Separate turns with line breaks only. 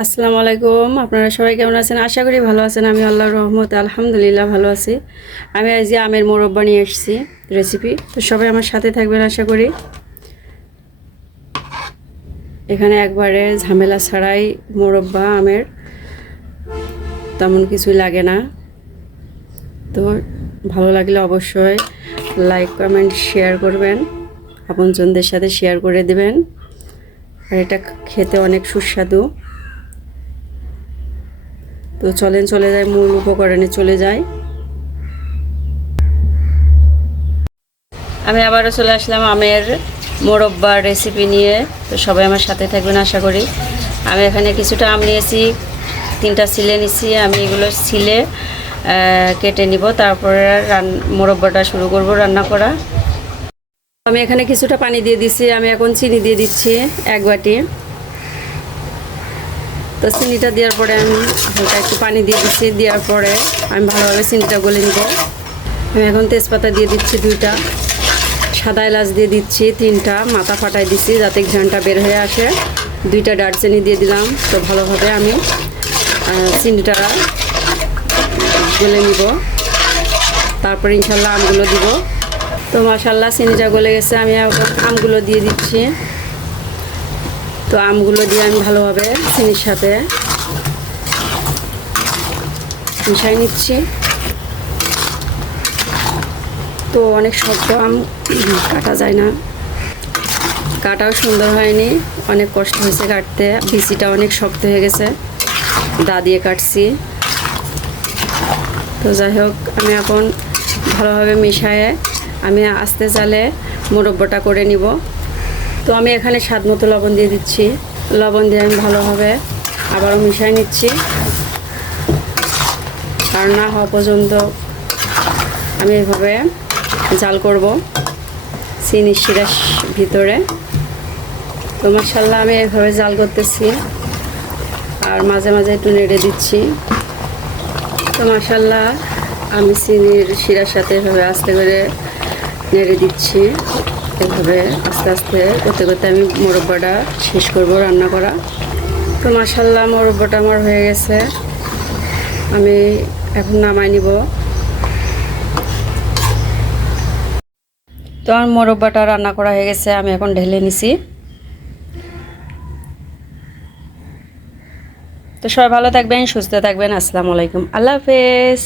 আসসালামু আলাইকুম, আপনারা সবাই কেমন আছেন? আশা করি ভালো আছেন। আমি আল্লাহ রহমত, আলহামদুলিল্লাহ ভালো আছি। আমি আজ যে আমের মোরব্বা নিয়ে এসেছি রেসিপি তো সবাই আমার সাথে থাকবেন আশা করি। এখানে একবারে ঝামেলা ছাড়াই মোরব্বা, আমের তেমন কিছুই লাগে না। তো ভালো লাগলে অবশ্যই লাইক কমেন্ট শেয়ার করবেন। আপনজনদের সাথে শেয়ার করে দেবেন। আর এটা খেতে অনেক সুস্বাদু। তো চলেন, চলে যায় মূল উপকরণে চলে যায় আমি আবারও চলে আসলাম আমের মোরব্বার রেসিপি নিয়ে। তো সবাই আমার সাথে থাকবেন, আশা করি। আমি এখানে কিছুটা আম নিয়েছি, তিনটা সিলে নিছি। আমি এগুলো সিলে কেটে নিব। তারপরে রান, মোরব্বাটা শুরু করব, রান্না করা। আমি এখানে কিছুটা পানি দিয়ে দিচ্ছি আমি এখন চিনি দিয়ে দিচ্ছি, এক বাটি। তো চিনিটা দেওয়ার পরে আমি হালকা একটু পানি দিয়ে দিচ্ছি। দেওয়ার পরে আমি ভালোভাবে চিনিটা গলে নিব। আমি এখন তেজপাতা দিয়ে দিচ্ছি দুইটা। সাদা এলাচ দিয়ে দিচ্ছি তিনটা। মাথা ফাটাই দিচ্ছি যাতে ঘ্রানটা বের হয়ে আসে। দুইটা দারচিনি দিয়ে দিলাম। তো ভালোভাবে আমি চিনিটা গলে নিব। তারপরে ইনশাল্লাহ আমগুলো দিব। তো মাসাল্লাহ চিনিটা গলে গেছে। আমি আমগুলো দিয়ে দিচ্ছি। তো আমগুলো দিয়ে আমি ভালোভাবে চিনির সাথে মিশাই নিচ্ছি। তো অনেক শক্ত আম, কাটা যায় না। কাটাও সুন্দর হয়নি, অনেক কষ্ট হয়েছে কাটতে। বিচিটা অনেক শক্ত হয়ে গেছে, দা দিয়ে কাটছি। তো যাই হোক, আমি এখন ভালোভাবে মিশায়ে আমি আস্তে চালে মুরব্বটা করে নিব। তো আমি এখানে স্বাদ মতো লবণ দিয়ে দিচ্ছি। লবণ দিয়ে আমি ভালোভাবে আবারও মিশিয়ে নিচ্ছি। আর না হওয়া পর্যন্ত আমি এভাবে জাল করব চিনি শিরার ভিতরে। তো মাসাল্লাহ আমি এভাবে জাল করতেছি আর মাঝে মাঝে একটু নেড়ে দিচ্ছি। তো মাসাল্লাহ আমি চিনির শিরার সাথে এভাবে আস্তে করে নেড়ে দিচ্ছি। এভাবে আস্তে আস্তে করতে করতে আমি মোরব্বাটা শেষ করব, রান্না করা। তো মাসাল্লাহ মোরব্বাটা আমার হয়ে গেছে। আমি এখন নামাই নিব। তো আমার মোরব্বাটা রান্না করা হয়ে গেছে, আমি এখন ঢেলে নিছি। তো সবাই ভালো থাকবেন, সুস্থ থাকবেন। আসসালামু আলাইকুম। আল্লাহ হাফেজ।